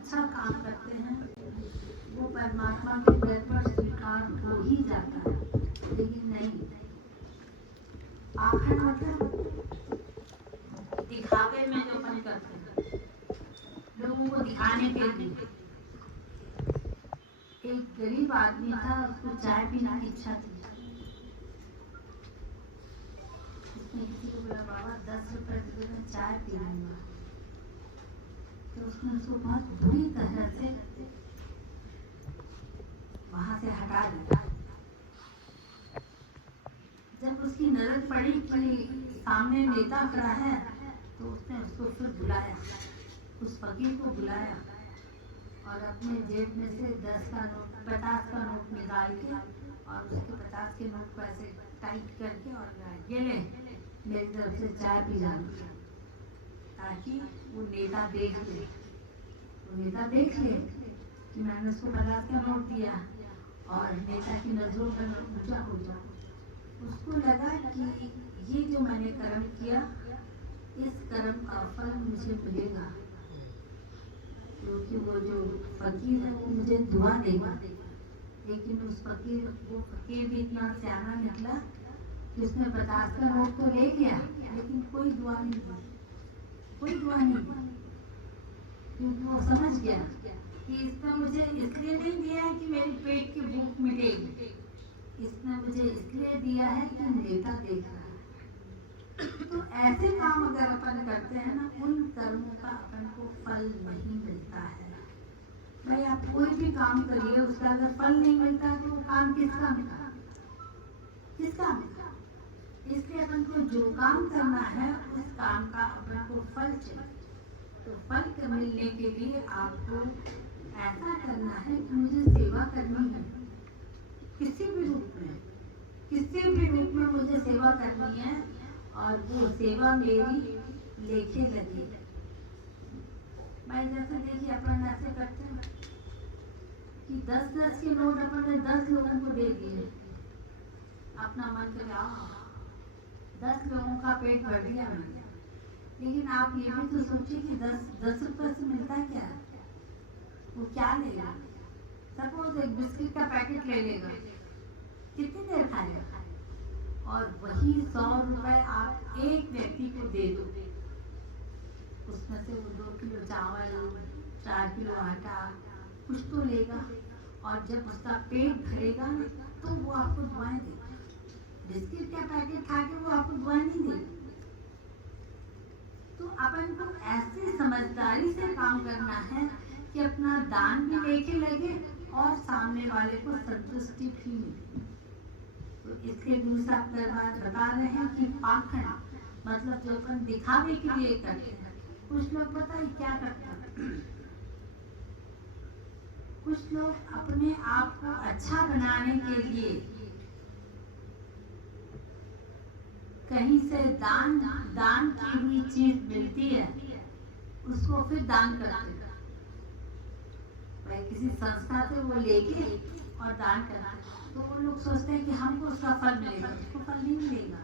अच्छा काम करते हैं वो परमात्मा के दर पर स्वीकार हो ही जाता है। लेकिन नहीं, आखिर मतलब दिखावे में जो अपन करते हैं, लोगों को दिखाने के लिए। एक गरीब आदमी था, उसको चाय पीने की इच्छा थी। उसने किसी को बोला, बाबा 10 रुपए दे दो, मैं चाय पी लूंगा। तो उसने उसको बहुत बुरी तरह से वहां से हटा दिया। जब उसकी नजर पड़ी कि सामने नेता खड़ा है, तो उसने उसको फिर बुलाया, उस फकीर को बुलाया और अपने जेब में से 10 का नोट, 50 का नोट निकाल के और उसके 50 के नोट को ऐसे टाइट करके और ये ले, मेरी तरफ से चाय पी जाना, ताकि वो नेता देख ले, वो नेता देख ले कि मैंने उसको 50 का नोट दिया और नेता की नजरों में ऊंचा हो जाऊं। उसको लगा कि ये जो मैंने कर्म किया, इस कर्म का फल मुझे मिलेगा, क्योंकि वो जो फकीर है वो मुझे दुआ देगा। लेकिन वो फकीर भी इतना सियाना निकला कि उसने 50 का नोट तो ले गया, लेकिन कोई दुआ नहीं दी, कोई दुआ नहीं दी, क्योंकि वो समझ गया कि इसने मुझे इसलिए नहीं दिया है कि मेरी पेट की भूख मिटेगी, इसने मुझे इसलिए दिया है कि नेता देख रहा है। तो ऐसे काम अगर अपन करते हैं ना, उन कर्मों का अपन को फल नहीं मिलता है। भाई आप कोई भी काम करिए, उसका अगर फल नहीं मिलता तो वो काम किसका मिला, किसका मिला। इसलिए अपन को जो काम करना है उस काम का अपन को फल चाहिए। तो फल के मिलने के लिए आपको ऐसा करना है कि मुझे सेवा करनी है, किसी भी रूप में, किसी भी रूप में मुझे सेवा करनी है और वो सेवा मेरी लेखे लगे। भाई जैसे देखिए अपन ऐसे करते हैं कि 10-10 के नोट अपन ने 10 लोगों को दे दिए, अपना मन करे 10 लोगों का पेट भर दिया मैंने। लेकिन आप ये भी तो सोचिए कि 10 रुपए से मिलता क्या है, वो क्या लेगा। सपोज एक बिस्किट का पैकेट ले लेगा, कितनी देर खाएगा, और वही 100 रुपए आप एक व्यक्ति को दे दो, उसमें से वो 2 किलो चावल, 4 किलो आटा कुछ तो लेगा, और जब उसका पेट भरेगा ना तो वो आपको दुआएं देगा। बिस्किट का पैकेट खा के वो आपको दुआएं नहीं देगा। तो अपन को ऐसे समझदारी से काम करना है कि अपना दान भी लेके लगे और सामने वाले को संतुष्टि भी मिले। तो इसके दूसरा बता रहे हैं कि पाखंड मतलब जो अपन दिखावे के लिए करते हैं। कुछ लोग पता है क्या करते हैं, कुछ लोग अपने आप को अच्छा बनाने के लिए कहीं से दान की हुई चीज मिलती है, उसको फिर दान करते हैं। भाई किसी संस्था से वो लेके और दान करते हैं, तो वो लोग सोचते हैं कि हमको उसका फल मिलेगा, उसको फल नहीं मिलेगा,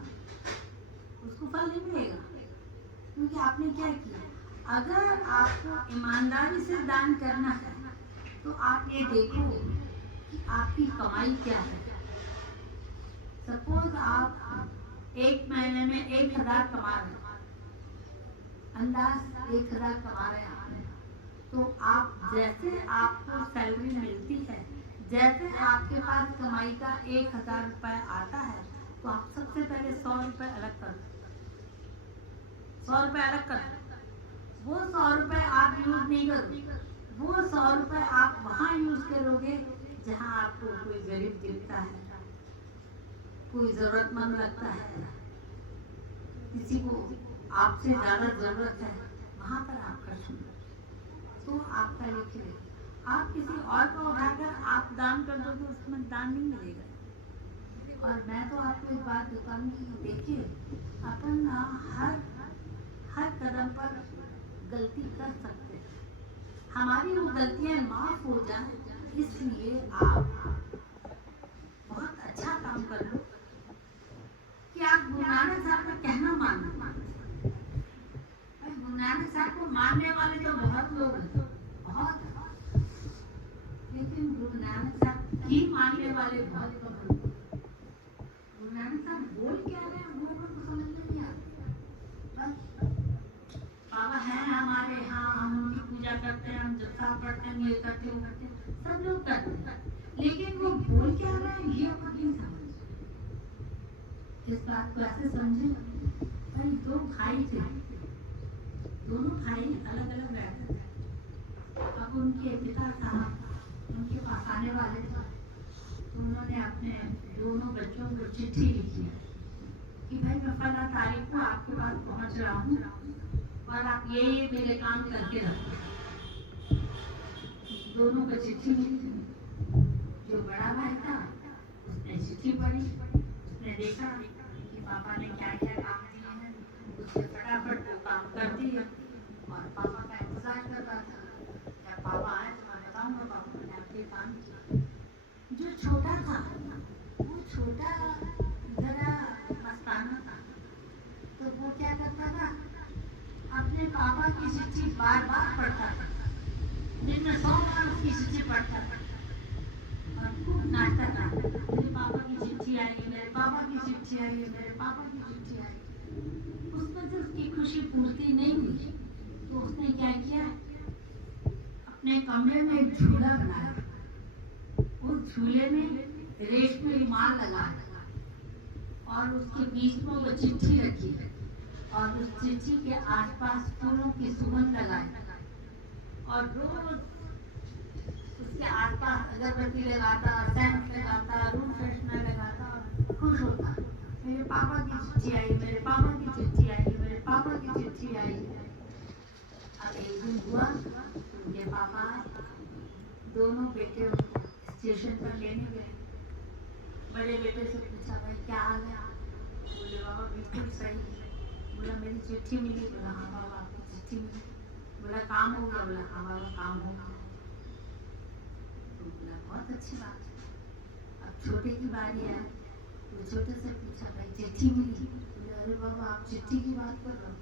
उसको फल नहीं मिलेगा, क्योंकि आपने क्या किया। अगर आपको ईमानदारी से दान करना है तो आप ये देखो कि आपकी कमाई क्या है। सपोज आप एक महीने में 1000 कमा रहे हैं, अंदाज 1000 कमा रहे हैं, तो आप जैसे आपको सैलरी मिलती है, जैसे आपके पास कमाई का 1000 रुपए आता है, तो आप सबसे पहले 100 रुपए अलग कर दो, 100 रुपए अलग कर दो। वो 100 रुपए आप यूज नहीं करोगे, वो 100 रुपए आप वहां यूज करोगे जहां आपको कोई गरीब दिखता है, कोई जरूरतमंद लगता है, किसी को आपसे ज्यादा जरूरत है, वहां पर आप खर्च करो। तो आपका लिखे आप किसी और को उठाकर आप दान कर दोगे, उसमें दान नहीं मिलेगा। और मैं तो आपको एक बात बताऊंगी, देखिए अपन हर कदम पर गलती कर सकते हैं, हमारी वो गलतियां माफ हो जाए, इसलिए आप बहुत अच्छा काम कर लो कि आप गुरु नानक साहब का कहना मान लो। गुरु नानक साहब को मानने वाले तो बहुत लोग हैं, बहुत करते हैं, हम जपा पढ़ते हैं, ये करते वो करते हैं, सब लोग करते हैं, लेकिन वो बोल क्या रहा है ये अपन नहीं समझ। इस बात को ऐसे समझे भाई, दो भाई थे, दोनों भाई अलग अलग रहते थे। अब उनके पिता साहब उनके पास आने वाले थे, तो उन्होंने अपने दोनों बच्चों को चिट्ठी लिखी कि भाई मैं फला तारीख को आपके पास पहुंच रहा हूँ और आप ये मेरे काम करके रखो। दोनों को चिट्ठी लिखी। जो बड़ा भाई था उसने चिट्ठी पढ़ी, उसने देखा कि पापा ने क्या क्या काम दिए हैं, उसने फटाफट वो काम कर दिया और पापा का इंतजार कर रहा था। जब पापा आए तो मैं बताऊंगा पापा ने आपके काम किया। जो छोटा था वो छोटा जरा मस्ताना था, तो वो क्या करता था, अपने पापा की चिट्ठी बार बार पढ़ता था, दिन में 100 बार उसकी चिट्ठी पढ़ता था और खूब नाचता था, मेरे पापा की चिट्ठी आई, मेरे पापा की चिट्ठी आई, मेरे पापा की चिट्ठी आई। उसमें से उसकी खुशी पूर्ति नहीं हुई, तो उसने क्या किया, अपने कमरे में एक झूला बनाया, उस झूले में रेशमी रुमाल लगाया और उसके बीच में वो चिट्ठी रखी और उस चिट्ठी के आसपास फूलों की सुगंध लगाई और रोज उसके आसपास अगरबत्ती लगाता, सेंट लगाता, रूम फ्रेशनर लगाता और खुश होता, मेरे पापा की चिट्ठी आई, मेरे पापा की चिट्ठी आई, मेरे पापा की चिट्ठी आई। अब एक दिन हुआ, उनके पापा दोनों बेटे स्टेशन पर लेने गए। बड़े बेटे से पूछा, भाई क्या हाल है? बोले बाबा बिल्कुल सही। बोला मेरी चिट्ठी मिली? बोला हाँ बाबा आपकी चिट्ठी मिली। बोला काम हो गया? बोला हाँ बाबा काम हो गया। तो बोला बहुत अच्छी बात है। अब छोटे की बारी है, तो छोटे से पूछा, भाई चिट्ठी मिली? बोले अरे बाबा आप चिट्ठी की बात कर रहे हो,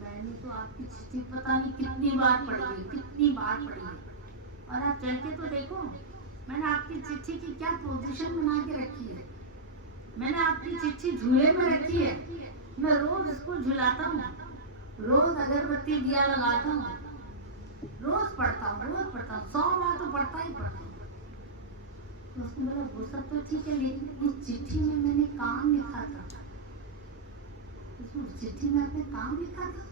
मैंने तो आपकी चिट्ठी पता नहीं कितनी बार पढ़ी है, कितनी बार पढ़ी है, और आप चल के तो देखो, मैंने आपकी चिट्ठी की क्या पोजीशन बना के रखी है। मैंने आपकी चिट्ठी झूले में रखी है, मैं रोज उसको झुलाता हूँ, रोज अगरबत्ती दिया लगाता हूँ, रोज पढ़ता हूँ, 100 बार तो पढ़ता ही पढ़ता हूँ। तो उसने बोला वो सब तो ठीक है, लेकिन इस चिट्ठी में मैंने काम लिखा था। उस चिट्ठी में आपने काम लिखा था?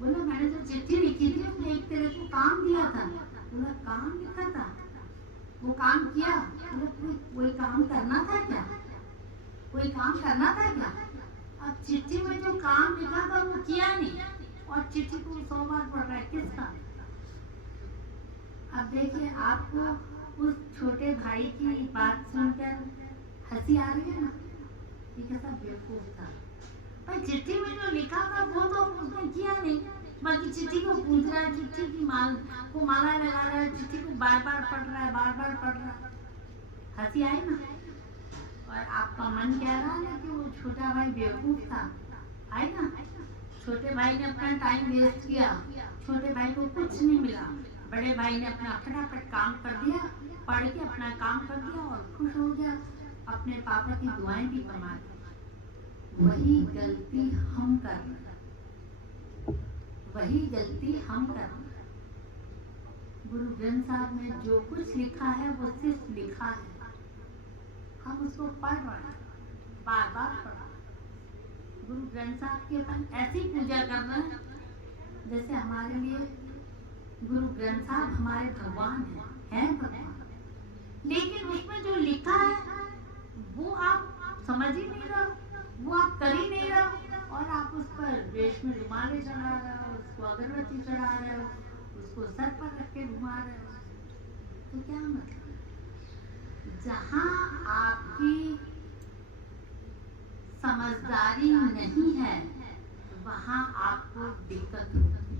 बोला मैंने जो चिट्ठी लिखी थी उसमें एक तेरे को काम दिया था। बोला काम लिखा था, वो काम किया? बोला कोई काम करना था क्या? कोई काम करना था क्या? अब चिट्ठी में जो काम लिखा था वो किया नहीं और चिट्ठी को 100 बार पढ़ रहा है, किसका? अब देखिए आपको उस छोटे भाई की बात सुनकर हंसी आ रही है ना, ये कैसा बेवकूफ था। पर चिट्ठी में जो लिखा था वो तो उसने किया नहीं, बल्कि चिट्ठी को पूछ रहा है, चिट्ठी की माला लगा रहा है, चिट्ठी को बार बार पढ़ रहा है, बार बार पढ़ रहा है। हंसी आई ना? और आपका मन कह रहा है ना कि वो छोटा भाई बेवकूफ था, आई ना? छोटे भाई ने अपना टाइम वेस्ट किया, छोटे भाई को कुछ नहीं मिला, बड़े भाई ने अपना फटाफट काम कर दिया, पढ़ के अपना काम कर दिया और खुश हो गया, अपने पापा की दुआएं भी कमा ली। वही गलती हम कर रहे हैं, वही गलती हम कर रहे हैं। गुरु ग्रंथ साहब में जो कुछ लिखा है वो सिर्फ लिखा है, हम उसको पढ़ रहे हैं, बार बार पढ़ रहे हैं। गुरु ग्रंथ साहब की अपन ऐसी पूजा कर रहे हैं जैसे हमारे लिए गुरु ग्रंथ साहब हमारे भगवान हैं भगवान। लेकिन उसमें जो लिखा है वो आप समझ ही नहीं रहे, वो आप कर ही नहीं रहे, और आप उस पर रेशमी रुमाले चढ़ा रहे हो, उसको अगरबत्ती चढ़ा रहे हो, उसको सर पर रख के घुमा रहे हो। तो क्या मतलब? जहाँ आपकी समझदारी नहीं है वहाँ आपको दिक्कत होगी।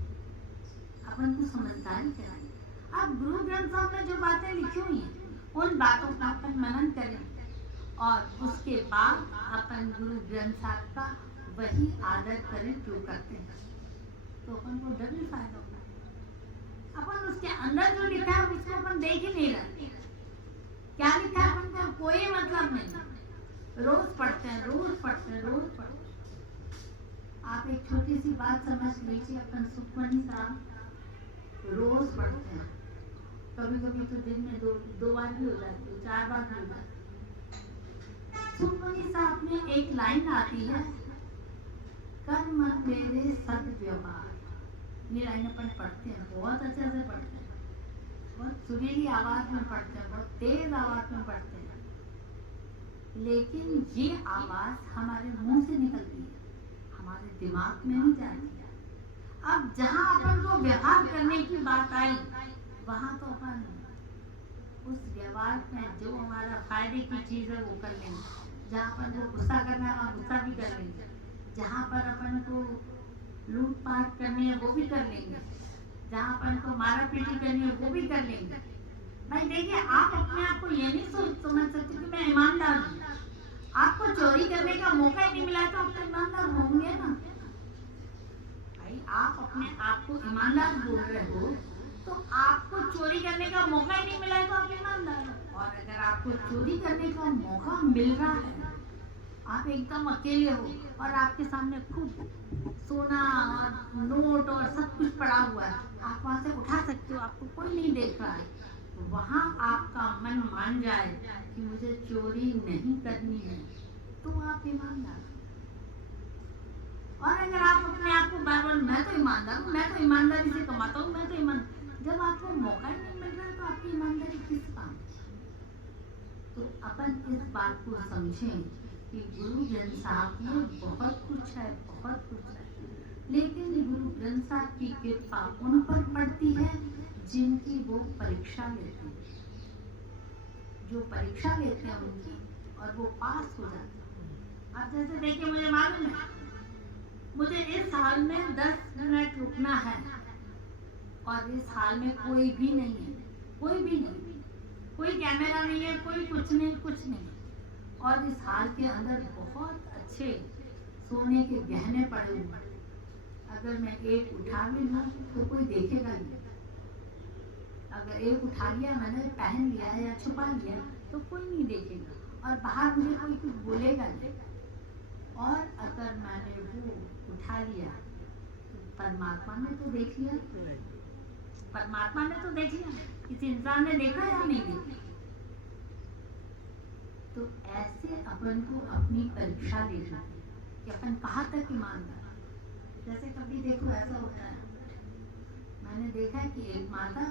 अपन को समझदारी चाहिए। अब गुरु ग्रंथ साहब में जो बातें लिखी हुई हैं उन बातों का अपन मनन करें और उसके बाद अपन गुरु ग्रंथ साहब का वही आदर करें जो करते हैं, तो अपन को डबल फायदा होगा। अपन उसके अंदर जो लिखा है उसको अपन देख ही नहीं रहे, क्या लिखा है अपन को कोई मतलब नहीं। रोज पढ़ते हैं, रोज पढ़ते हैं, रोज पढ़ते हैं। आप एक छोटी सी बात समझ लीजिए, अपन सुखमनी साहब कभी तो दिन में दो बार भी हो जाती है, 4 बार भी हो जाती है। सुखमनी साहब में एक लाइन आती है, कर मन मेरे सद व्यवहार। ये लाइन अपन पढ़ते हैं, बहुत अच्छे से पढ़ते हैं, बहुत सुरीली आवाज में पढ़ते हैं, बहुत तेज आवाज में पढ़ते हैं, लेकिन ये आवाज हमारे मुंह से निकलती है, हमारे दिमाग में नहीं जाती है। अब जहाँ अपन को व्यवहार करने की बात आई, वहां तो अपन उस व्यवहार में जो हमारा फायदे की चीज है वो कर लेंगे। जहाँ अपन को गुस्सा करना है वहाँ गुस्सा भी कर लेंगे, जहाँ पर अपन को लूटपाट करनी है वो भी कर लेंगे, जहाँ अपन को मारा पीटी करनी है वो भी कर लेंगे। भाई देखिए, आप अपने आप को ये नहीं समझ सकते कि मैं ईमानदार हूँ। आपको चोरी करने का मौका ही नहीं मिला तो आप तो ईमानदार होंगे ना। भाई आप अपने आप को ईमानदार बोल रहे हो तो आपको चोरी करने का मौका ही नहीं मिला है तो आप ईमानदार हो। और अगर आपको चोरी करने का मौका मिल रहा है, आप एकदम अकेले हो और आपके सामने खूब सोना और नोट और सब कुछ पड़ा हुआ है, आप वहां से उठा सकते हो, आपको कोई नहीं देख रहा है, तो वहां आपका मन मान जाए कि मुझे चोरी नहीं करनी है, तो आप ईमानदार। और अगर आप अपने आप को बार बार मैं तो ईमानदार हूँ, मैं तो ईमानदारी से कमाता हूँ, मैं तो ईमान, जब आपको मौका ही नहीं मिल रहा है तो आपकी ईमानदारी किस काम? तो अपन इस बात को समझें कि गुरु ग्रंथ साहब में बहुत कुछ है, बहुत कुछ है, लेकिन गुरु ग्रंथ साहब की कृपा उन पर पड़ती है जिनकी वो परीक्षा लेते हैं, जो परीक्षा लेते हैं उनकी, और वो पास हो जाते हैं। आप जैसे देखिए, मुझे मालूम है मुझे इस हाल में 10 मिनट रुकना है और इस हाल में कोई भी नहीं है, कोई भी नहीं, कोई कैमरा नहीं है, कोई कुछ नहीं, कुछ नहीं। और इस हाल के अंदर बहुत अच्छे सोने के गहने पड़े हुए हैं। अगर मैं एक उठा भी लूं तो कोई देखेगा नहीं, अगर एक उठा लिया मैंने, पहन लिया या छुपा लिया तो कोई नहीं देखेगा और बाहर मुझे कोई कुछ बोलेगा नहीं। और अगर मैंने वो उठा लिया तो परमात्मा ने तो देख लिया, परमात्मा ने तो देख लिया, किसी इंसान ने देखा या नहीं देखा। तो ऐसे अपन को अपनी परीक्षा लेना कि अपन कहाँ तक ईमानदार। जैसे कभी देखो ऐसा होता है, मैंने देखा है कि एक माता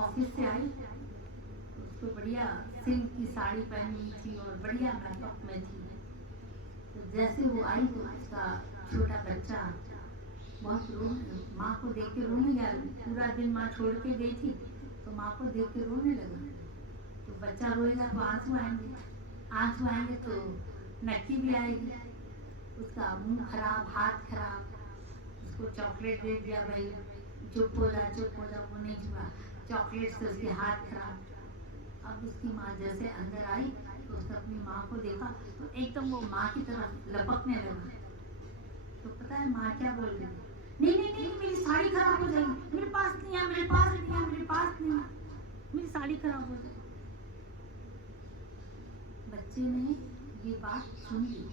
ऑफिस से आई, उसको बढ़िया सिल्क की साड़ी पहनी थी और बढ़िया मेकअप में थी। तो जैसे वो आई तो उसका छोटा बच्चा बहुत माँ को देख के रोने लगा। पूरा दिन माँ छोड़ के गई थी तो माँ को देख के रोने लगा। तो बच्चा रोएगा तो आंसू आएंगे, आंसू आएंगे तो नक्की भी आएगी, उसका मुंह खराब, हाथ खराब। उसको चॉकलेट दे दिया, भाई चुप हो जा, चुप हो जा, वो नहीं छुआ, चॉकलेट से उसके हाथ खराब। अब उसकी माँ जैसे अंदर आई तो उसने अपनी माँ को देखा तो एकदम वो माँ की तरफ लपकने लगा। तो पता है माँ क्या बोल रही? नहीं नहीं नहीं, मेरी साड़ी खराब हो जाएगी, मेरे पास नहीं है, मेरे पास नहीं है, मेरे पास नहीं है, मेरी साड़ी खराब हो जाएगी। बच्चे ने ये बात सुन ली,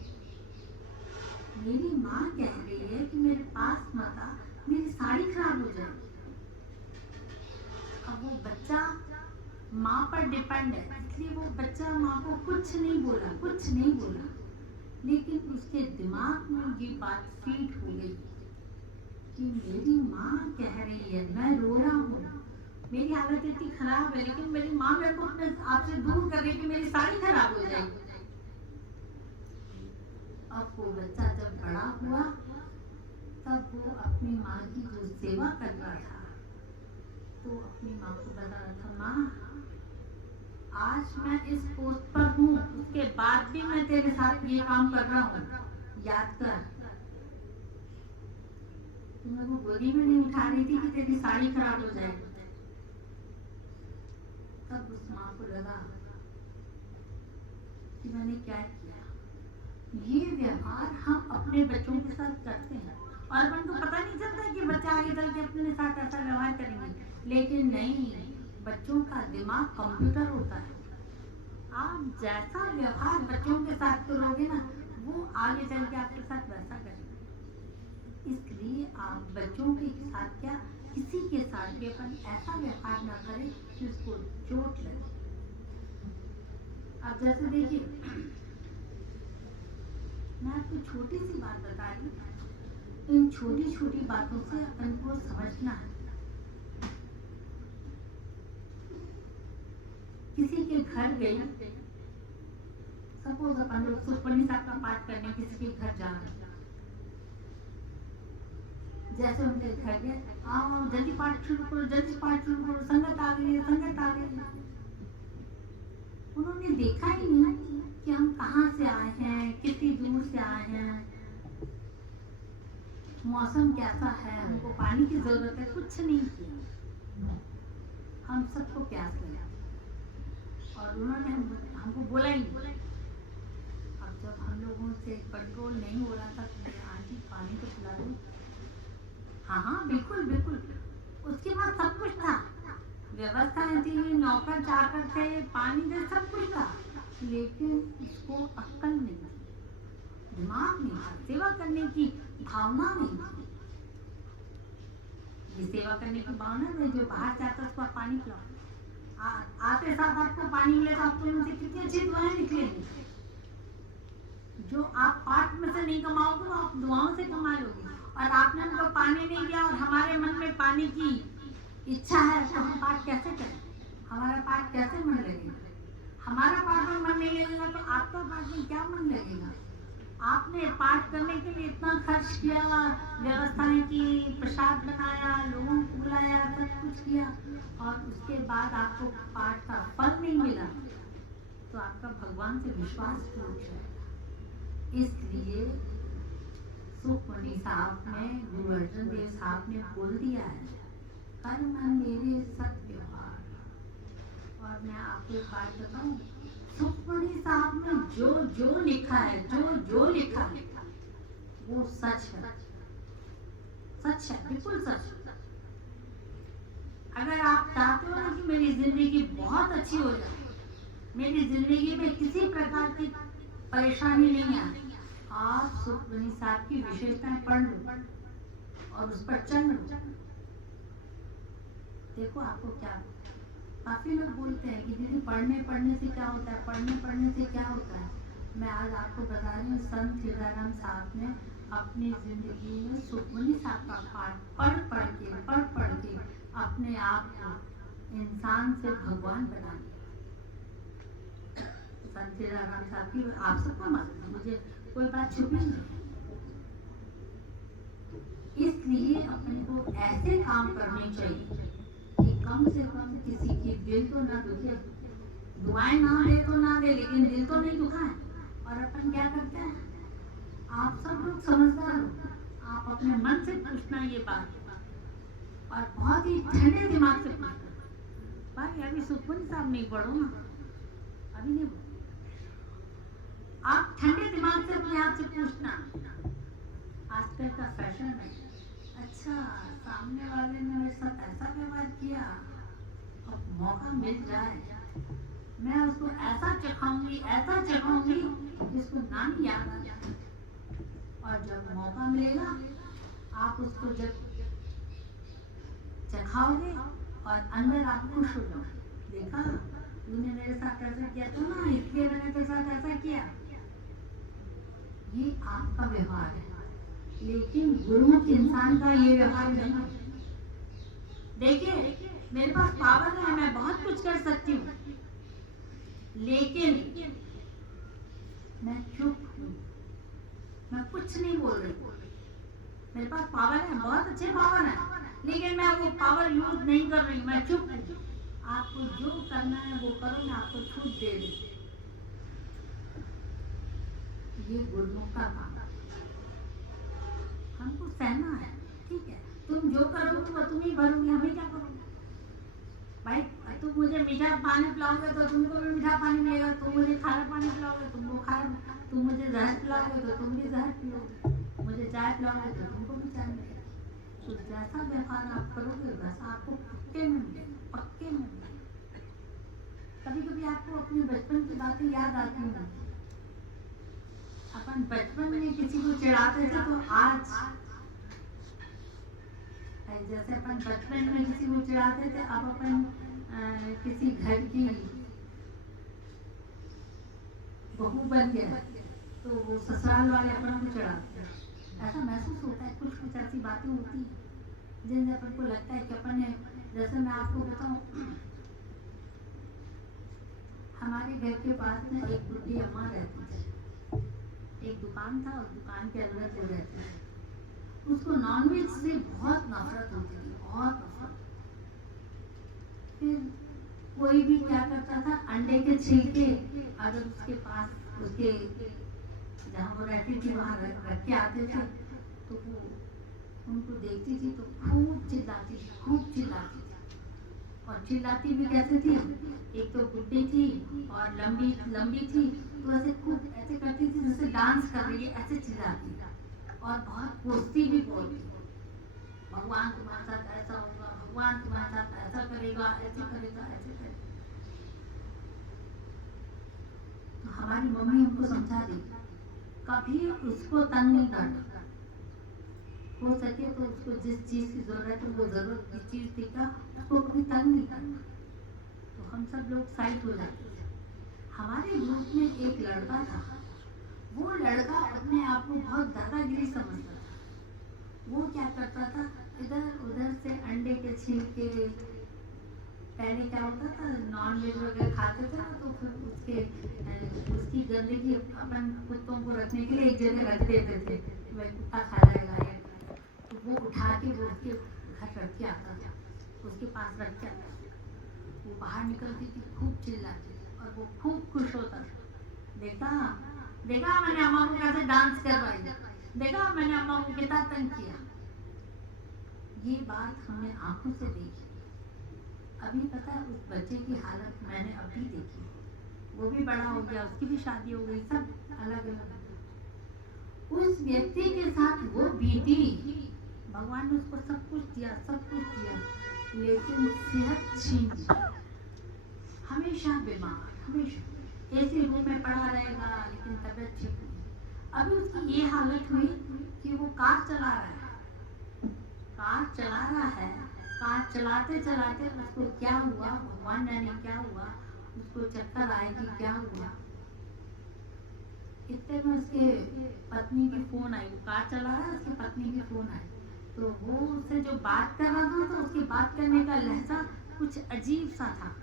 मेरी माँ कह रही है कि मेरे पास मत आ, मेरी साड़ी खराब हो जाएगी। अब वो बच्चा माँ पर डिपेंड है, इसलिए वो बच्चा माँ को कुछ नहीं बोला, कुछ नहीं बोला, लेकिन उसके दिमाग में ये बात फीड हो गई कि मेरी माँ कह रही है, मैं रो रहा हूँ, मेरी हालत इतनी खराब है, लेकिन मेरी माँ मेरे को अपने आपसे दूर कर रही कि मेरी साड़ी खराब हो जाएगी। अब वो बच्चा जब बड़ा हुआ तब वो अपनी माँ की जो सेवा कर रहा था तो अपनी माँ को बता रहा था, माँ आज मैं इस पोस्ट पर हूँ, उसके बाद भी मैं तेरे साथ ये काम कर रहा हूँ, याद कर। तुम्हें वो गोदी में नहीं उठा रही थी कि तेरी साड़ी खराब हो जाएगी। तब उस माँ को लगा कि मैंने क्या किया। ये व्यवहार हम अपने बच्चों के साथ करते हैं और अपन को पता नहीं चलता कि बच्चा आगे चल के अपने साथ ऐसा व्यवहार करेंगे, लेकिन नहीं, बच्चों का दिमाग कंप्यूटर होता है। आप जैसा व्यवहार बच्चों के साथ करोगे ना, वो आगे चल के आपके साथ वैसा करेंगे। इसलिए आप बच्चों के साथ क्या किसी के साथ भी अपन ऐसा व्यवहार न करें कि उसको चोट लगे। अब जैसे देखिए, मैं आपको छोटी सी बात बता रही हूँ, इन छोटी छोटी बातों से अपन को समझना है। किसी के घर गई, सपोज अपन लोग सुखमनी साहब का पाठ करने किसी के घर जाना, जैसे उनके घर गए, आओ जल्दी पाठ शुरू करो, जल्दी पाठ शुरू करो, संगत आ गई है, संगत आ गई है। उन्होंने देखा ही नहीं कि हम कहाँ से आए हैं, कितनी दूर से आए हैं, मौसम कैसा है, हमको पानी की जरूरत है, कुछ नहीं किया। हम सबको प्यास लगा और उन्होंने हमको बोला ही नहीं। अब जब हम लोगों से कंट्रोल नहीं हो रहा था तो आंटी पानी तो पिला दो। हाँ हाँ बिल्कुल बिल्कुल। उसके बाद सब कुछ था, व्यवस्थाएं थी, नौकर चाकर थे, पानी दे, सब कुछ था, लेकिन उसको अक्ल नहीं थी, दिमाग नहीं था, सेवा करने की भावना नहीं थी। ये सेवा करने की भावना नहीं, जो बाहर जाता उसको आप पानी पिलाओ, आते साथ आपको पानी मिले तो आपको उनसे कितनी अच्छी दुआएं निकलेंगी। जो आप पाठ में से नहीं कमाओगे वो आप दुआओं से कमा लोगे। और आपने उनको पानी नहीं दिया और हमारे मन में पानी की इच्छा है तो हम पाठ कैसे करें? हमारा पाठ कैसे मन लगेगा? हमारा पाठ में मन नहीं लगेगा तो आपका पाठ में क्या मन लगेगा? आपने पाठ करने के लिए इतना खर्च किया, व्यवस्थाएं की, प्रसाद बनाया, लोगों को बुलाया, सब कुछ किया और उसके बाद आपको पाठ का फल नहीं मिला तो आपका भगवान से विश्वास टूट जाएगा। इसलिए सुखमनी साहब ने, गुरु अर्जन देव साहब ने बोल दिया है, कर्म मेरे सत्व्यवहार। और मैं आपको एक बात बताऊं, सुखमनी साहब ने जो जो लिखा है, जो लिखा है वो सच है, सच है, बिल्कुल सच। अगर आप चाहते हो ना कि मेरी जिंदगी बहुत अच्छी हो जाए, मेरी जिंदगी में किसी प्रकार की परेशानी नहीं आए, आप सुखमनी साहब की विशेषताएं पढ़ लो और उस पर चल लो। देखो आपको क्या, काफी लोग बोलते हैं कि दीदी पढ़ने से क्या होता है, पढ़ने से क्या होता है। मैं आज आपको बता रही हूँ, संत सीताराम साहब ने अपनी जिंदगी में सुखमनी साहब का पाठ पढ़ के अपने आप को इंसान से भगवान बना दिया। संत सीताराम साहब की आप सबको मालूम, मुझे कोई बात छुपी नहीं। इसलिए अपने को ऐसे काम करने चाहिए कि कम से कम किसी की दिल तो ना दुखे, दुआएं ना दे तो ना दे, लेकिन दिल तो नहीं दुखाए। और अपन क्या करते हैं, आप सब लोग समझदार हो, आप अपने मन से पूछना ये बात और बहुत ही ठंडे दिमाग से पूछना, भाई अभी सुखमनी साहब नहीं पढ़ो ना, अभी नहीं पढ़ो। आप ठंडे दिमाग से अपने आप से पूछना। आजकल का फैशन है, अच्छा सामने वाले ने मेरे साथ ऐसा व्यवहार किया, अब मौका मिल जाए मैं उसको ऐसा चखाऊंगी जिसको नाम याद आ जाए। और जब मौका मिलेगा आप उसको जब चखाओगे और अंदर आप खुश हो जाओगे, देखा तूने मेरे साथ ऐसा किया था ना, इसलिए मैंने तेरे साथ ऐसा किया। ये आपका व्यवहार है, लेकिन गुरुमुख इंसान का ये व्यवहार नहीं। देखिए मेरे पास पावर है, मैं बहुत कुछ कर सकती हूँ, लेकिन मैं चुप हूँ, मैं कुछ नहीं बोल रही। मेरे पास पावर है, बहुत अच्छे पावर है, लेकिन मैं वो पावर यूज नहीं कर रही, मैं चुप हूँ। आपको जो करना है वो करो, मैं आपको छूट दे रही। ये गुरुमुख का काम, हमको सहना है, ठीक है। तुम जो करोगे वो तुम ही भरोगे, हमें क्या करोगे भाई। तुम मुझे मीठा पानी पिलाओगे तो तुमको भी मीठा पानी मिलेगा, तुम मुझे खारा पानी पिलाओगे तुमको खारा, तुम मुझे जहर पिलाओगे तो तुम भी जहर पिलोगे, मुझे चाय पिलाओगे तो तुमको भी चाय मिलेगा। तो जैसा व्यवहार आप करोगे वैसा आपको पक्के में मिलेगा, पक्के में मिलेगा। कभी कभी आपको अपने बचपन की बातें याद आती हैं। अपन बचपन में किसी को चिढ़ाते थे तो आज जैसे अपन बचपन में किसी को चिढ़ाते थे, अब अपन किसी घर की बहू बन गया तो वो ससुराल वाले अपन को चिढ़ाते हैं। ऐसा महसूस होता है, कुछ कुछ ऐसी बातें होती हैं जिनसे अपन को लगता है कि अपन ने, जैसे मैं आपको बताऊं, हमारे घर के पास में एक बुढ़ी अम्मा रहती थी। एक दुकान था, उस दुकान के अंदर वो रहती थी। उसको नॉनवेज से बहुत नफरत होती थी, बहुत नफरत। फिर कोई भी क्या करता था, अंडे के छिलके अगर उसके पास, उसके जहाँ वो रहती थी वहाँ रख के आते थे, तो वो उनको देखती थी तो खूब चिल्लाती थी, खूब चिल्लाती थी। और चिल्लाती भी कैसे थी, एक तो बुढ़ी थी और लंबी लंबी थी, तो ऐसे खूब ऐसे करती थी जैसे डांस कर रही है, ऐसे चिल्लाती। और बहुत कोसती भी बोलती, भगवान तुम्हारे साथ ऐसा होगा, भगवान तुम्हारे साथ ऐसा करेगा, ऐसे करेगा, ऐसे करेगा। तो हमारी मम्मी हमको समझा दी, कभी उसको तंग नहीं करना, हो सके तो उसको जिस चीज की जरूरत है, वो जरूरत की चीज दिखा, उसको कभी तंग नहीं करना। तो हम सब लोग साइड हो जाते थे। हमारे ग्रुप में एक लड़का था, वो लड़का अपने आप को बहुत दादागिरी समझता था। वो क्या करता था, इधर उधर से अंडे के छिलके, पहले क्या होता था, नॉन वेज वगैरह खाते थे ना, तो फिर उसकी गंदगी अपन कुत्तों को रखने के लिए एक जगह रख देते थे, वही कुत्ता खा जाएगा, तो वो उठा के वो उसके घर रख के आता था, उसके पास रख के आता था। वो बाहर निकलती थी, खूब चिल्लाती थी और वो खूब खुश होता था। देखा देखा मैंने अम्मा को कैसे डांस करवाई, देखा मैंने अम्मा को कितना तंग किया। ये बात हमने आंखों से देखी। अभी पता है उस बच्चे की हालत मैंने अभी देखी, वो भी बड़ा हो गया, उसकी भी शादी हो गई, सब अलग अलग। उस व्यक्ति के साथ वो बीती, भगवान ने उसको सब कुछ दिया, सब कुछ दिया, लेकिन सेहत छीन ली। हमेशा बीमार, हमेशा ऐसे रूम में पड़ा रहेगा, लेकिन तबीयत ठीक नहीं। अभी उसकी ये हालत हुई कि वो कार चला रहा है, कार चला रहा है, कार चलाते चलाते उसको क्या हुआ, भगवान जाने क्या हुआ, उसको चक्कर आए कि क्या हुआ। इतने में उसके पत्नी की फोन आई, वो कार चला रहा है, उसकी पत्नी की फोन आई, तो वो उससे जो बात कर रहा था, तो उसकी बात करने का लहजा कुछ अजीब सा था,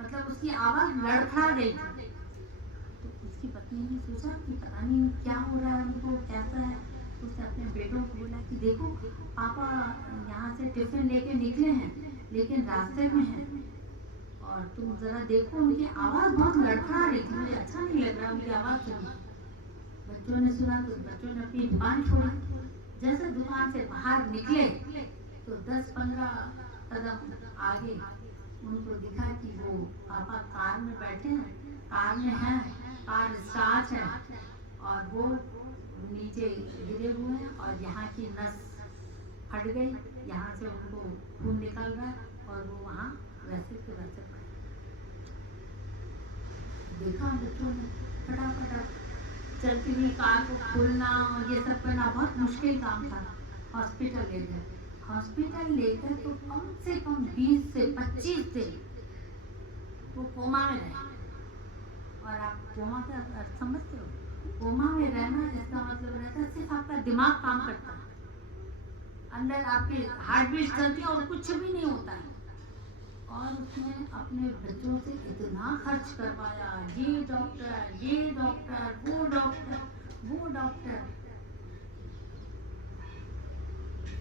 मतलब उसकी आवाज लड़खड़ा गई थी। तो उसकी पत्नी ने सोचा कि पता नहीं क्या हो रहा है उनको, कैसा है। उसने अपने बेटों को बोला कि देखो पापा यहाँ से टिफिन लेके निकले हैं, लेकिन रास्ते में हैं, और तुम जरा देखो, उनकी आवाज बहुत लड़खड़ा रही थी, मुझे अच्छा नहीं लग रहा उनकी आवाज सुनी। बच्चों ने सुना तो बच्चों ने अपनी दुकान छोड़ी। जैसे दुकान से बाहर निकले तो 10-15 कदम आगे उनको दिखा कि वो पापा कार में बैठे हैं, कार में हैं, कार स्टार्ट है, और वो नीचे गिरे हुए हैं, और यहाँ की नस फट गई, यहाँ से उनको खून निकल रहा है, और वो वहाँ वैसे के वैसे पड़े। देखा बच्चों ने, फटाफट चलती हुई कार को खोलना और ये सब करना बहुत मुश्किल काम था। हॉस्पिटल ले गए, हॉस्पिटल लेकर तो कम से कम 20 से 25 दिन वो कोमा में रहे। और आप कोमा का अर्थ समझते हो? कोमा में रहना इसका मतलब रहता है सिर्फ आपका दिमाग काम करता है, अंदर आपकी हार्ट बीट चलती है और कुछ भी नहीं होता है। और उसने अपने बच्चों से इतना खर्च करवाया, ये डॉक्टर, वो डॉक्टर, वो डॉक्टर।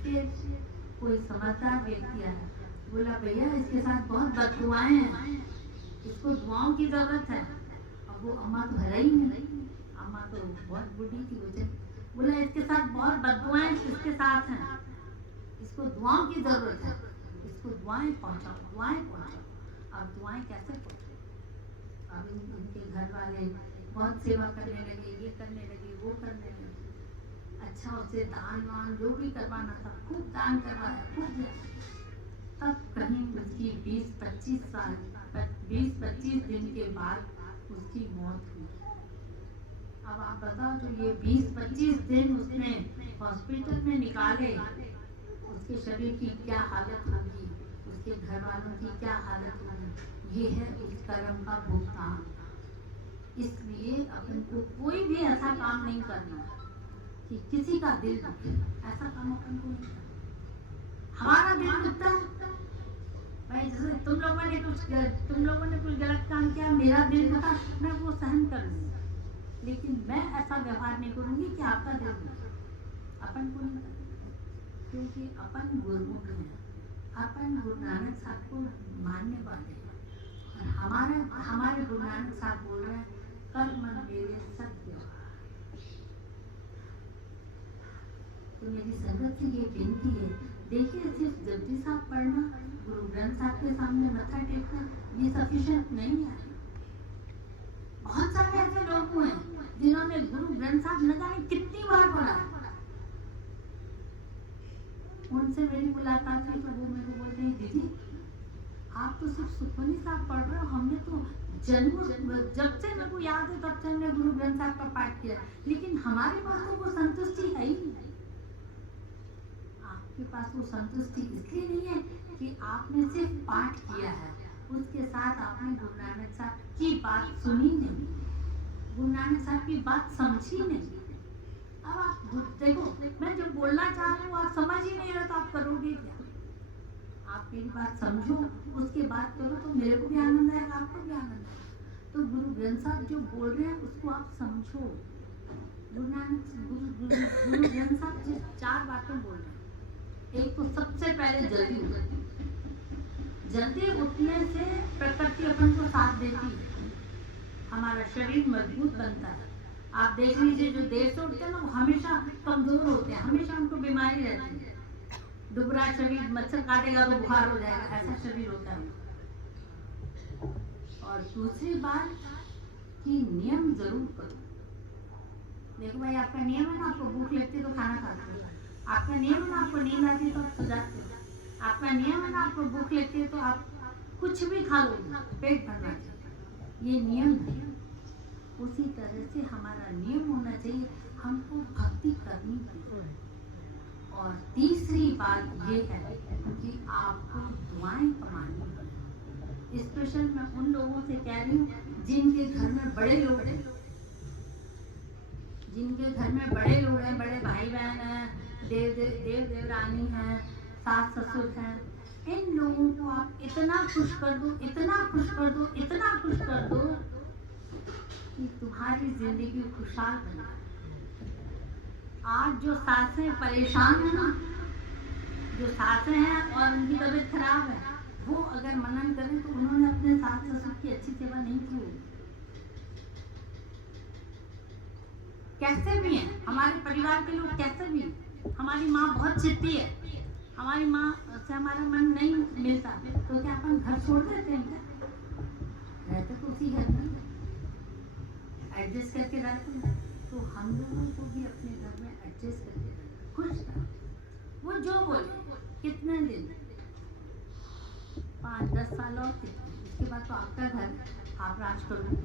फिर कोई समझदार व्यक्ति आया, बोला भैया इसके साथ बहुत बददुआएं हैं, इसको दुआओं की जरूरत है। अब वो अम्मा तो है ही नहीं, अम्मा तो बहुत बूढ़ी थी, मुझे बोला इसके साथ बहुत बददुआएं इसके साथ हैं, इसको दुआओं की जरूरत है, इसको दुआएं पहुंचाओ, दुआएं पहुंचाओ। अब दुआएं कैसे पहुंचाओ? अब इनके घर वाले बहुत सेवा करने लगे, ये करने लगे, वो करने लगे। अच्छा उसे दान वान जो भी करवाना था खूब दान करवाया, खूब दिया। तब कहीं उसकी 20-25 दिन के बाद उसकी मौत हुई। अब आप बताओ, जो ये 20-25 दिन उसने हॉस्पिटल में निकाले, उसके शरीर की क्या हालत होगी, उसके घर वालों की क्या हालत होगी, ये है उस कर्म का भुगतान। इसलिए अपन को कोई भी ऐसा काम नहीं करना कि किसी का दिल दुखे, ऐसा काम अपन को नहीं करना। हमारा दिल दुखता है भाई, जैसे तुम लोगों ने कुछ गलत काम किया, मेरा दिल दुखा, मैं वो सहन कर लूँगी, लेकिन मैं ऐसा व्यवहार नहीं करूँगी कि आपका दिल दुखे। अपन को नहीं करना, क्योंकि अपन गुरुमुख हैं, अपन गुरु नानक साहब को मानने वाले हैं। और हमारे गुरु नानक साहब बोल रहे हैं, कर्म मेरे सत्य। तो मेरी संगत से ये बेनती है, देखिए सिर्फ जपजी साहब पढ़ना, गुरु ग्रंथ साहब के सामने मत्था टेकना, ये सफिशिएंट नहीं है। बहुत सारे ऐसे लोग हुए जिन्होंने गुरु ग्रंथ साहब न जाने कितनी बार पढ़ा। उनसे मेरी मुलाकात हुई तो वो मेरे को बोलते हैं, दीदी आप तो सिर्फ सुखमनी साहब पढ़ रहे हो, हमने तो जब से मेरे को याद है तब से हमने गुरु ग्रंथ साहब का पाठ किया, लेकिन हमारे पास तो वो संतुष्टि है ही नहीं। आपके पास वो संतुष्टि इसलिए नहीं है कि आपने सिर्फ पाठ किया है, उसके साथ आपने गुरु नानक साहब की बात सुनी नहीं, गुरु नानक साहब की बात समझी नहीं। अब आप देखो, मैं जो बोलना चाह रही हूँ आप समझ ही नहीं रहे तो आप करोगे क्या? आप मेरी बात समझो, उसके बाद करो, तो मेरे को भी आनंद आएगा, आपको भी आनंद आएगा। तो गुरु ग्रंथ साहब जो बोल रहे हैं उसको आप समझो। गुरु ग्रंथ साहब जिस 4 बातें बोल रहे हैं, एक तो सबसे पहले जल्दी उठो। जल्दी उठने से प्रकृति अपन को साथ देती है, हमारा शरीर मजबूत बनता है। आप देख लीजिए जो देर से उठते हैं ना वो हमेशा कमजोर होते हैं, हमेशा उनको बीमारी रहती है। दुबरा शरीर, मच्छर काटेगा तो बुखार हो जाएगा, ऐसा शरीर होता है। और दूसरी बात कि नियम जरूर करो। देखो भाई, आपका नियम है ना, आपको भूख लगती है तो खाना खाते हो, आपका नियम है ना, आपको नींद आती है तो आप सो जाते हो, आपका नियम है ना, आपको भूख लगती है तो आप कुछ भी खा लो, पेट भरना चाहिए, ये नियम है। उसी तरह से हमारा नियम होना चाहिए, हमको भक्ति करनी चाहिए। और तीसरी बात ये है कि आपको दुआएं कमानी है। स्पेशल मैं उन लोगों से कह रही हूँ जिनके घर में बड़े लोग हैं, जिनके घर में बड़े लोग हैं, बड़े भाई बहन हैं, देवरानी हैं, सास ससुर हैं, इन लोगों को आप इतना खुश कर दो, इतना खुश कर दो, इतना खुश कर दो कि तुम्हारी जिंदगी खुशहाल बन जाए। आज जो सासें परेशान है ना, जो सासें हैं और उनकी तबीयत खराब है, वो अगर मनन करें तो उन्होंने अपने सास ससुर की अच्छी सेवा नहीं की होगी। कैसे भी हैं हमारे परिवार के लोग, कैसे भी, हमारी माँ बहुत चित्ती है, हमारी माँ से हमारा मन नहीं मिलता तो क्या अपन घर छोड़ देते हैं क्या? रहते तो उसी घर में एडजस्ट करके रहते हैं। तो हम लोगों को भी अपने घर में एडजस्ट करके रहना, खुश रहना। वो जो बोले, कितने दिन, 5-10 साल और उसके बाद तो आपका घर, आप राज करोगे,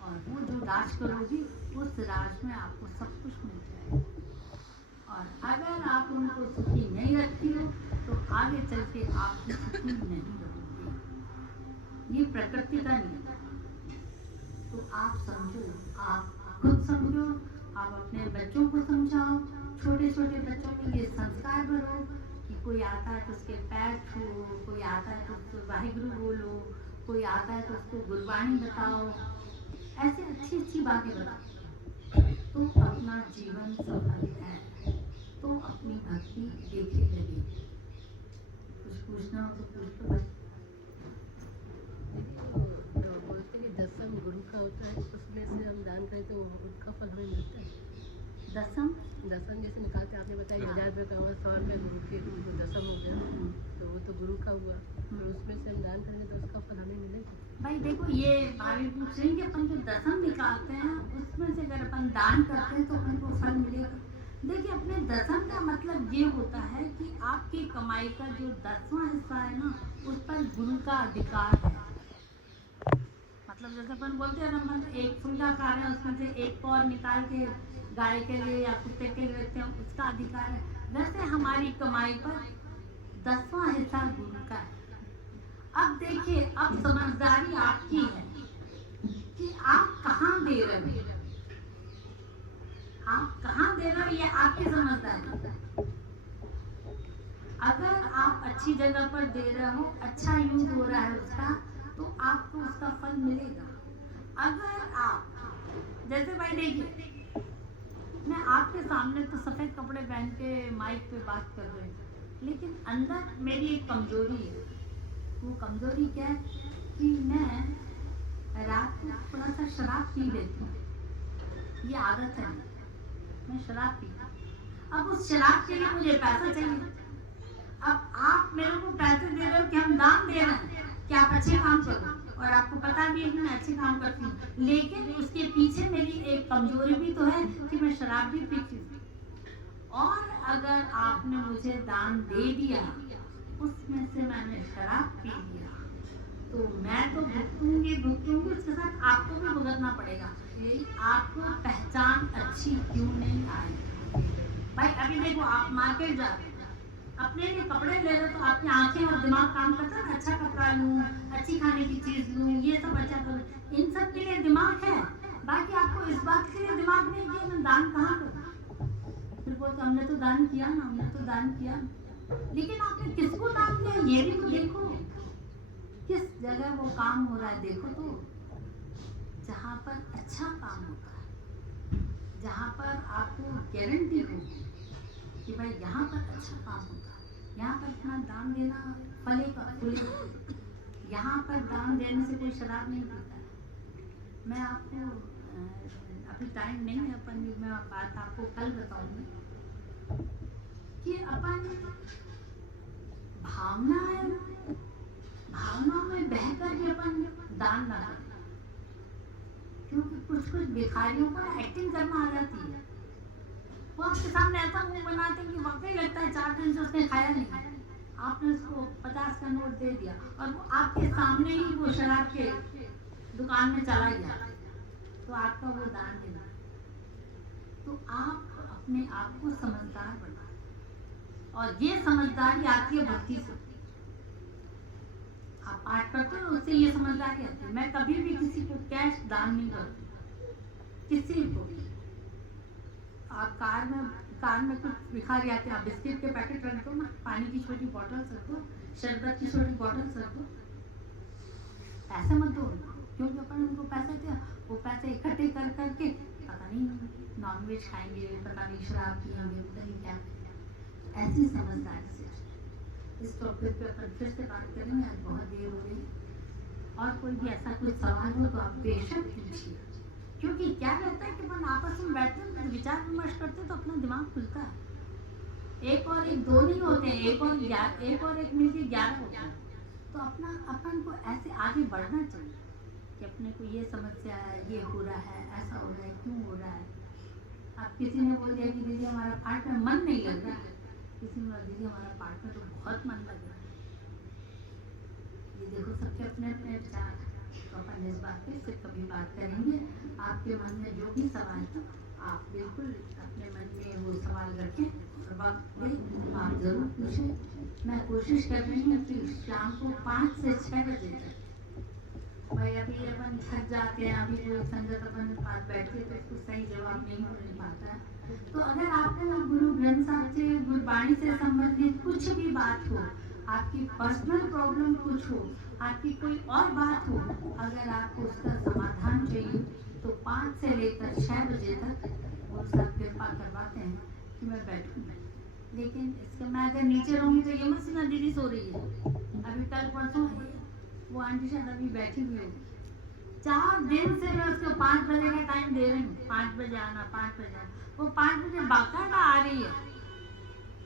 और वो जो राज करोगी उस राज में आपको सब कुछ मिल जाएगा। और अगर आप उनको सुखी नहीं रखती हो तो आगे चल के आप सुखी नहीं रहोगे। ये प्रकृति का नियम है। तो आप समझो, आप खुद समझो, आप अपने बच्चों को समझाओ, छोटे छोटे बच्चों में ये संस्कार भरो कि कोई आता है तो उसके पैर छू, कोई आता है तो उसको वाहिगुरु बोलो, कोई आता है तो उसको गुरबाणी बताओ, ऐसे अच्छी अच्छी बातें बताओ तो अपना जीवन सफल है, तो अपनी भक्ति देखे लगे। कुछ पूछना हो तो पूछ लो। बोलते कि दसम गुरु का होता है, उसमें से हम दान करें तो उसका फल हमें मिलता है। दसम जैसे निकालते आपने बताया 1000 रुपये का हुआ, 100 रुपये गुरु के तो दसम हो गया, तो वो तो गुरु का हुआ, और उसमें से हम दान करेंगे तो उसका फल हमें मिलेगा। भाई देखो, ये भाभी पूछ रही कि अपन जो दसम निकालते हैं उसमें से अगर अपन दान करते हैं तो अपन को फल मिलेगा। देखिए, अपने दसम का मतलब ये होता है कि आपकी कमाई का जो 10वां हिस्सा है ना, उस पर गुरु का अधिकार है। मतलब जैसे अपन बोलते हैं ना, एक फुल्का खा रहे हैं, उसमें से एक पौर निकाल के गाय के लिए या कुत्ते के लिए रखते हैं, उसका अधिकार है। वैसे हमारी कमाई पर 10वां हिस्सा गुरु का है। अब देखिए, अब समझदारी आपकी है कि आप कहाँ दे रहे हो, आप कहाँ दे रहे हो, ये आपकी समझदारी। अगर आप अच्छी जगह पर दे रहे हो, अच्छा यूज हो रहा है उसका, तो आपको उसका फल मिलेगा। अगर आप जैसे भाई देखिए, मैं आपके सामने तो सफेद कपड़े पहन के माइक पे बात कर रही हूँ, लेकिन अंदर मेरी एक कमजोरी है। वो कमजोरी क्या है कि मैं रात को थोड़ा सा शराब पी लेती हूँ, ये आदत है, मैं शराब पीती हूँ। अब उस शराब के लिए मुझे पैसा चाहिए। अब आप मेरे को पैसे दे रहे हो कि हम दान दे रहे हैं कि आप अच्छे काम करो, और आपको पता भी है कि मैं अच्छे काम करती हूँ, लेकिन उसके पीछे मेरी एक कमजोरी भी तो है कि मैं शराब भी पीती हूँ। और अगर आपने मुझे दान दे दिया, उसमें से मैंने शराब पी लिया, तो मैं तो भुगतूंगी, उसके साथ आपको भी भुगतना पड़ेगा। आपको पहचान अच्छी क्यों नहीं आई? भाई अभी देखो, आप मार्केट जा रहे हो, अपने लिए कपड़े ले रहे हो, तो आपकी आंखें और दिमाग काम करता है, अच्छा कपड़ा लूं, अच्छी खाने की चीज लूं, ये सब अच्छा करूं, इन सब के लिए दिमाग है। बाकी आपको इस बात के लिए दिमाग नहीं कि मैं दान कहाँ करूं। फिर बोलते हमने तो दान किया ना, हमने तो दान किया, लेकिन आपने किसको दान किया ये भी तो देखो, किस जगह वो काम हो रहा है देखो, तो जहाँ पर अच्छा काम होता है, जहाँ पर आपको गारंटी हो कि भाई यहाँ पर अच्छा काम होता है, यहाँ पर इतना दान देना फलेगा फूलेगा, यहाँ पर दान देने से कोई शराब नहीं पीता है। मैं आपको अभी टाइम नहीं है, अपन मैं बात आपको कल बताऊंगी कि अपन भावना में बहकर भी अपन दान ना करें, क्योंकि कुछ भिखारियों को एक्टिंग करना आ जाती है। वो आपके सामने ऐसा मुंह बनाते हैं कि वाकई लगता है 4 दिन से उसने खाया नहीं, आपने उसको 50 का नोट दे दिया और वो आपके सामने ही वो शराब के दुकान में चला गया, तो आपका वो दान देना। तो आप अपने आप को समझदार बनाए, और ये समझदारी आती है भक्ति से। आप पाठ करते हो, उससे ये समझदारी आती है। मैं कभी भी किसी को कैश दान नहीं करती, किसी को भी। आप कार में कुछ भिखारी आते हैं, आप बिस्किट के पैकेट रख दो ना, पानी की छोटी बॉटल रख दो, शरबत की छोटी बॉटल रख दो, पैसे मत दो, क्योंकि अपन उनको पैसे दिया, वो पैसे इकट्ठे कर करके पता नहीं नॉनवेज खाएंगे, पता नहीं शराब पिएंगे, पता नहीं क्या। ऐसी समझदारी से इस टॉपिक पे अपन फिर से बात करेंगे, आज बहुत देर हो गई। और कोई भी ऐसा कुछ सवाल हो तो आप बेशक पूछिए, क्योंकि क्या रहता है कि अपन आपस में बैठते हैं, विचार विमर्श करते हैं, तो अपना दिमाग खुलता है। 1 और 1 2 नहीं होते हैं, 1 और 1 मिलकर 11 होते हैं। तो अपन को ऐसे आगे बढ़ना चाहिए कि अपने को ये समस्या है, ये हो रहा है, ऐसा हो रहा है, क्यों हो रहा है। अब किसी ने बोल दिया कि दीदी हमारा पाठ में मन नहीं लग रहा है, किसी ने बोला दीदी हमारा पाठ में तो बहुत मन लग रहा है। ये देखो, सबके अपने अपने विचार, तो अपन इस बात पे फिर कभी बात करेंगे। आपके मन में जो भी सवाल है, आप बिल्कुल अपने मन में वो सवाल रखें और बात आप जरूर पूछें। मैं कोशिश कर रही हूँ कि शाम को 5 से 6 बजे तक, भाई अभी अपन थक जाते हैं, अभी कोई संगत अपन पास बैठते तो उसको सही जवाब नहीं मिल पाता है। तो अगर आपको गुरु ग्रंथ साहब से, गुरबाणी से संबंधित कुछ भी बात हो, आपकी पर्सनल प्रॉब्लम कुछ हो, आपकी कोई और बात हो, अगर आपको उसका समाधान चाहिए तो 5 से लेकर 6 बजे तक वो सब कृपा करवाते हैं कि मैं बैठूँ। लेकिन इसके मैं अगर नीचे रहूँगी तो ये मत सुना दीदी सो रही है। अभी कल परसों वो आंटी शायद अभी बैठी हुई होगी, 4 दिन से मैं उसको 5 बजे का टाइम दे रही हूँ, 5 बजे आना, 5 बजे आना। वो 5 बजे बाकायदा आ रही है,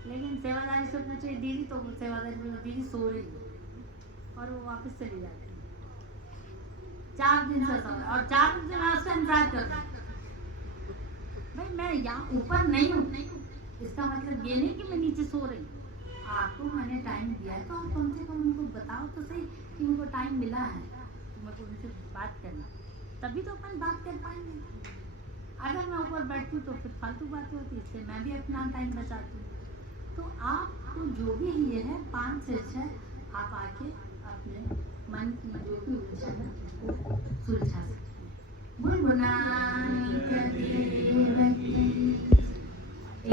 लेकिन सेवादारी सोचना चाहिए दीदी, तो वो सेवादारी बोला दीदी सो रही है, और वो वापस चली जाती है। 4 दिन से सो, और 4 दिन से मैं उसका इंतजार कर रही हूँ। भाई मैं यहाँ ऊपर नहीं हूँ, इसका मतलब ये नहीं कि मैं नीचे सो रही हूँ। आपको मैंने टाइम दिया है तो आप कम से कम उनको बताओ तो सही कि उनको टाइम मिला है, तो मेरे को उनसे बात करना, तभी तो अपन बात कर पाएंगे। अगर मैं ऊपर बैठती हूँ तो फिर फालतू बातें होती है, इसलिए मैं भी अपना टाइम बचाती हूँ। आपको जो भी ये है 5 से 6 आप आके अपने मन की जो भी उलझन है उसको सुलझा सकते हैं। गुनगुनानी देव की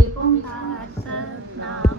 एक ओंकार सतनाम।